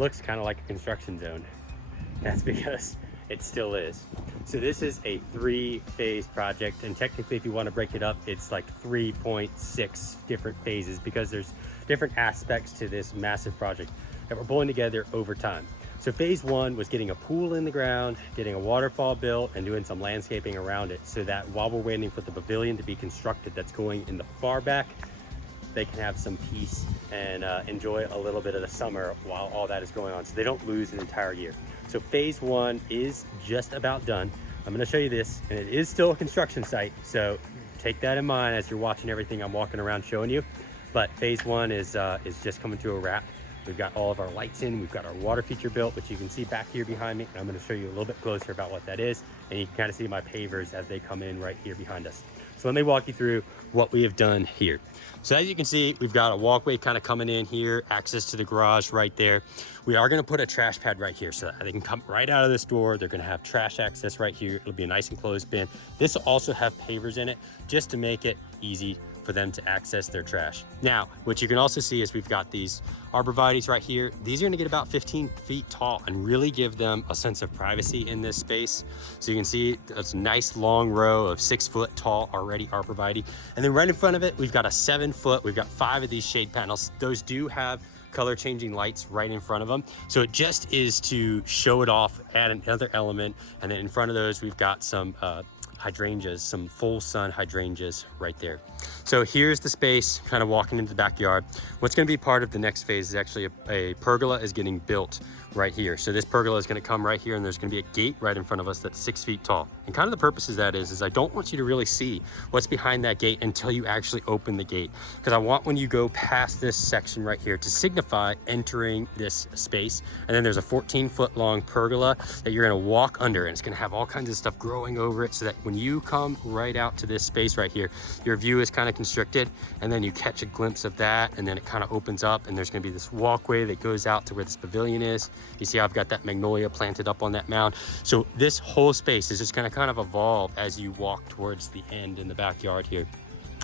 looks kind of like a construction zone. That's because it still is. So this is a 3-phase project, and technically if you want to break it up, it's like 3.6 different phases because there's different aspects to this massive project that we're pulling together over time. So phase 1 was getting a pool in the ground, getting a waterfall built, and doing some landscaping around it so that while we're waiting for the pavilion to be constructed that's going in the far back, they can have some peace and enjoy a little bit of the summer while all that is going on, so they don't lose an entire year. So phase 1 is just about done. I'm gonna show you this, and it is still a construction site, so take that in mind as you're watching everything I'm walking around showing you. But phase 1 is just coming to a wrap. We've got all of our lights in, we've got our water feature built, which you can see back here behind me. And I'm gonna show you a little bit closer about what that is, and you can kind of see my pavers as they come in right here behind us. So let me walk you through what we have done here. So as you can see, we've got a walkway kind of coming in here, access to the garage right there. We are gonna put a trash pad right here so that they can come right out of this door. They're gonna have trash access right here. It'll be a nice enclosed bin. This will also have pavers in it just to make it easy for them to access their trash. Now, what you can also see is we've got these arborvitaes right here. These are gonna get about 15 feet tall and really give them a sense of privacy in this space. So you can see it's a nice long row of 6 foot tall already arborvitae. And then right in front of it, we've got a 7 foot, we've got 5 of these shade panels. Those do have color changing lights right in front of them. So it just is to show it off, add another element. And then in front of those, we've got some hydrangeas, some full sun hydrangeas right there. So here's the space, kind of walking into the backyard. What's going to be part of the next phase is actually a pergola is getting built right here. So this pergola is going to come right here, and there's going to be a gate right in front of us that's 6 feet tall. And kind of the purpose of that is I don't want you to really see what's behind that gate until you actually open the gate, because I want when you go past this section right here to signify entering this space. And then there's a 14-foot long pergola that you're going to walk under, and it's going to have all kinds of stuff growing over it so that when you come right out to this space right here, your view is kind of constricted, and then you catch a glimpse of that, and then it kind of opens up, and there's going to be this walkway that goes out to where this pavilion is. You see I've got that magnolia planted up on that mound. So this whole space is just going to kind of evolve as you walk towards the end in the backyard here.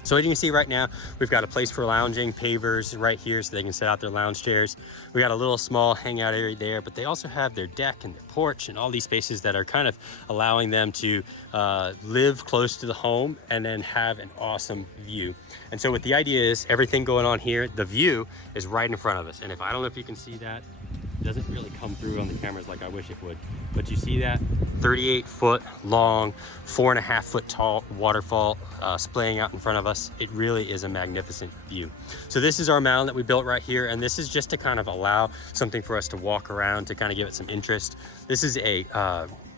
So as you can see right now, we've got a place for lounging, pavers right here so they can set out their lounge chairs. We got a little small hangout area there, but they also have their deck and their porch and all these spaces that are kind of allowing them to live close to the home and then have an awesome view. And so what the idea is, everything going on here, the view is right in front of us. And if I don't know if you can see that, it doesn't really come through on the cameras like I wish it would, but you see that 38-foot long, 4.5-foot tall waterfall splaying out in front of us. It really is a magnificent view. So this is our mound that we built right here, and this is just to kind of allow something for us to walk around to kind of give it some interest. This is a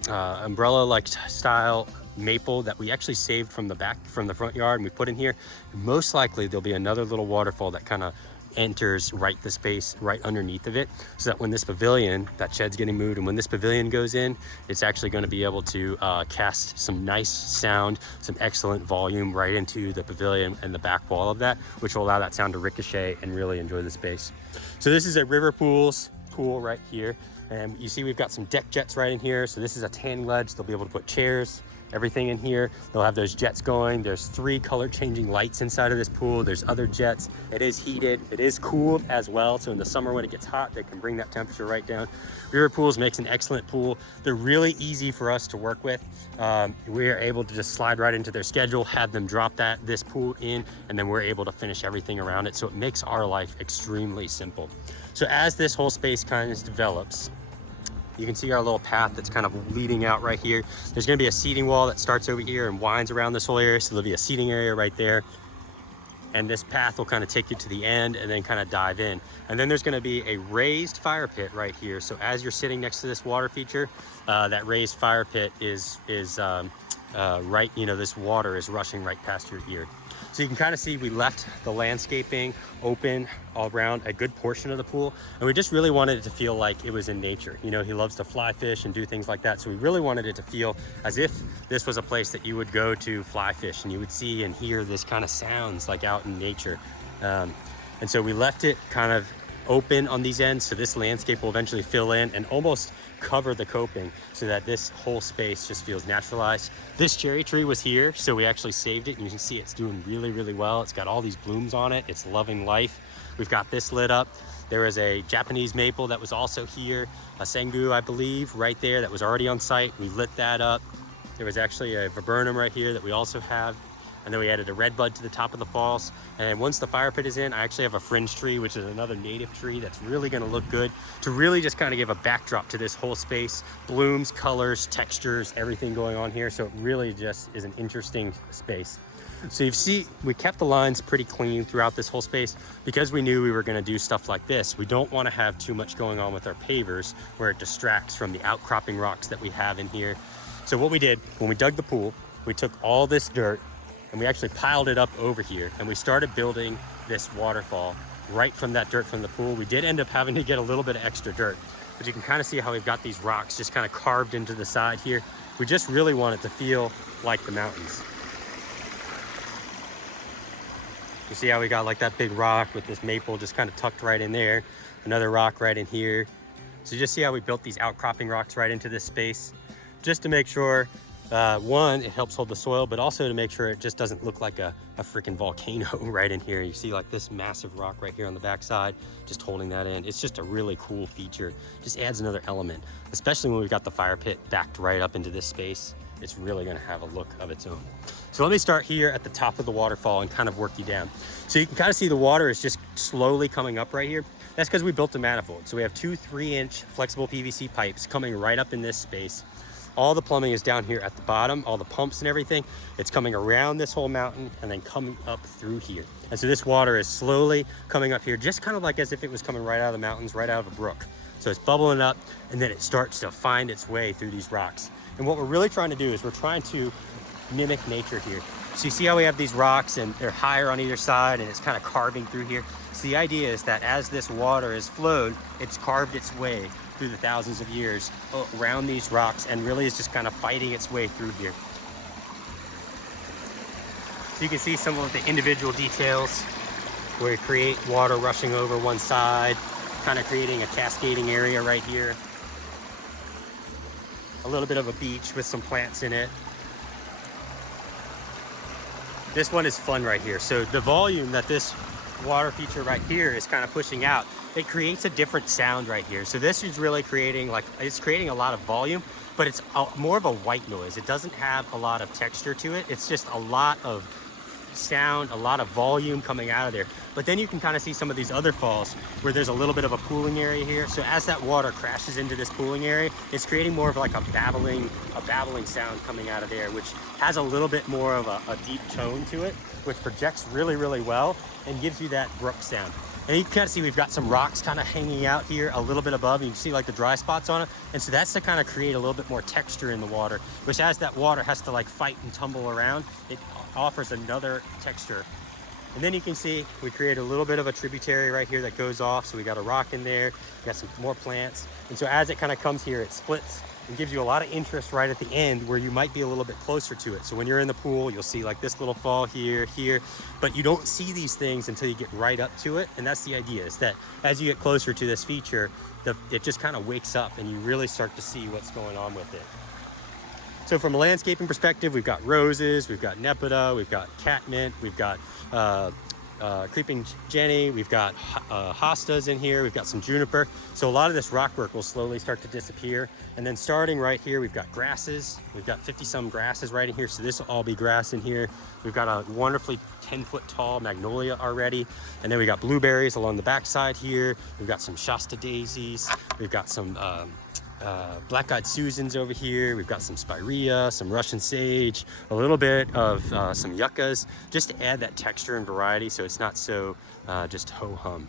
umbrella-like style maple that we actually saved from the front yard, and we put in here. Most likely there'll be another little waterfall that kind of enters right the space right underneath of it, so that when this pavilion, that shed's getting moved, and when this pavilion goes in, it's actually going to be able to cast some nice sound, some excellent volume right into the pavilion and the back wall of that, which will allow that sound to ricochet and really enjoy the space. So this is a river pool right here, and you see we've got some deck jets right in here. So this is a tan ledge. They'll be able to put chairs, everything in here. They'll have those jets going. There's 3 color changing lights inside of this pool. There's other jets. It is heated. It is cooled as well. So in the summer when it gets hot, they can bring that temperature right down. River pools makes an excellent pool. They're really easy for us to work with. We are able to just slide right into their schedule, have them drop this pool in, and then we're able to finish everything around it. So it makes our life extremely simple. So as this whole space kind of develops, you can see our little path that's kind of leading out right here. There's gonna be a seating wall that starts over here and winds around this whole area. So there'll be a seating area right there. And this path will kind of take you to the end and then kind of dive in. And then there's gonna be a raised fire pit right here. So as you're sitting next to this water feature, that raised fire pit is right, this water is rushing right past your ear. So you can kind of see we left the landscaping open all around a good portion of the pool, and we just really wanted it to feel like it was in nature. He loves to fly fish and do things like that, so we really wanted it to feel as if this was a place that you would go to fly fish and you would see and hear this kind of sounds like out in nature. And so we left it kind of open on these ends, so this landscape will eventually fill in and almost cover the coping so that this whole space just feels naturalized. This cherry tree was here, so we actually saved it, and you can see it's doing really, really well. It's got all these blooms on it. It's loving life. We've got this lit up. There was a Japanese maple that was also here, a sengu, I believe, right there that was already on site. We lit that up. There was actually a viburnum right here that we also have. And then we added a redbud to the top of the falls. And once the fire pit is in, I actually have a fringe tree, which is another native tree that's really gonna look good to really just kind of give a backdrop to this whole space. Blooms, colors, textures, everything going on here. So it really just is an interesting space. So you see, we kept the lines pretty clean throughout this whole space because we knew we were gonna do stuff like this. We don't wanna have too much going on with our pavers where it distracts from the outcropping rocks that we have in here. So what we did, when we dug the pool, we took all this dirt and we actually piled it up over here, and we started building this waterfall right from that dirt from the pool. We did end up having to get a little bit of extra dirt, but you can kind of see how we've got these rocks just kind of carved into the side here. We just really want it to feel like the mountains. You see how we got like that big rock with this maple just kind of tucked right in there, another rock right in here. So you just see how we built these outcropping rocks right into this space, just to make sure one, it helps hold the soil, but also to make sure it just doesn't look like a freaking volcano right in here. You see like this massive rock right here on the backside, just holding that in. It's just a really cool feature. Just adds another element, especially when we've got the fire pit backed right up into this space. It's really gonna have a look of its own. So let me start here at the top of the waterfall and kind of work you down. So you can kind of see the water is just slowly coming up right here. That's because we built a manifold. So we have two 3-inch flexible PVC pipes coming right up in this space. All the plumbing is down here at the bottom, all the pumps and everything. It's coming around this whole mountain and then coming up through here. And so this water is slowly coming up here, just kind of like as if it was coming right out of the mountains, right out of a brook. So it's bubbling up and then it starts to find its way through these rocks. And what we're really trying to do is we're trying to mimic nature here. So you see how we have these rocks and they're higher on either side and it's kind of carving through here. So the idea is that as this water has flowed, it's carved its way through the thousands of years around these rocks and really is just kind of fighting its way through here. So you can see some of the individual details where we create water rushing over one side, kind of creating a cascading area right here. A little bit of a beach with some plants in it. This one is fun right here. So the volume that this water feature right here is kind of pushing out, it creates a different sound right here. So this is really creating it's creating a lot of volume, but it's more of a white noise. It doesn't have a lot of texture to it. It's just a lot of sound, a lot of volume coming out of there. But then you can kind of see some of these other falls where there's a little bit of a pooling area here. So as that water crashes into this pooling area, it's creating more of like a babbling sound coming out of there, which has a little bit more of a deep tone to it, which projects really, really well and gives you that brook sound. And you can kind of see we've got some rocks kind of hanging out here a little bit above. You can see like the dry spots on it. And so that's to kind of create a little bit more texture in the water, which as that water has to like fight and tumble around, it offers another texture. And then you can see we create a little bit of a tributary right here that goes off. So we got a rock in there, we got some more plants. And so as it kind of comes here, it splits and gives you a lot of interest right at the end where you might be a little bit closer to it. So when you're in the pool, you'll see like this little fall here, but you don't see these things until you get right up to it. And that's the idea, is that as you get closer to this feature, it just kind of wakes up and you really start to see what's going on with it. So from a landscaping perspective, we've got roses, we've got nepeta, we've got catmint, we've got creeping jenny, we've got hostas in here, we've got some juniper. So a lot of this rock work will slowly start to disappear. And then starting right here, we've got grasses. We've got 50 some grasses right in here. So this will all be grass in here. We've got a wonderfully 10-foot tall magnolia already. And then we got blueberries along the backside here. We've got some Shasta daisies. We've got some black-eyed Susans over here. We've got some spirea, some Russian sage, a little bit of some yuccas, just to add that texture and variety so it's not so just ho-hum.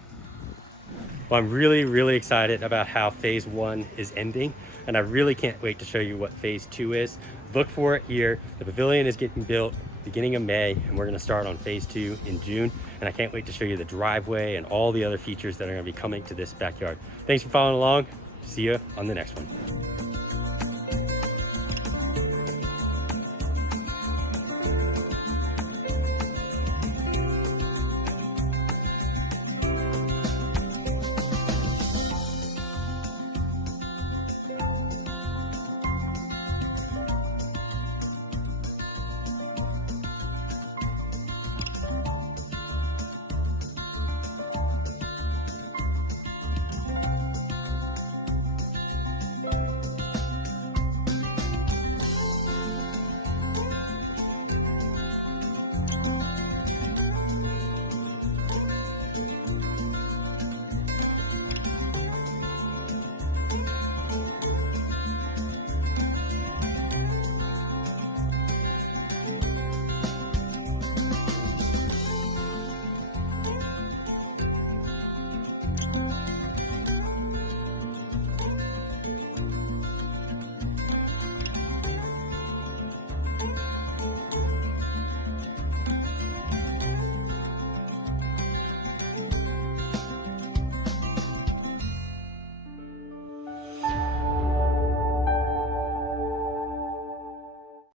Well, I'm really, really excited about how phase 1 is ending, and I really can't wait to show you what phase 2 is. Look for it here. The pavilion is getting built beginning of May, and we're gonna start on phase 2 in June. And I can't wait to show you the driveway and all the other features that are gonna be coming to this backyard. Thanks for following along. See you on the next one.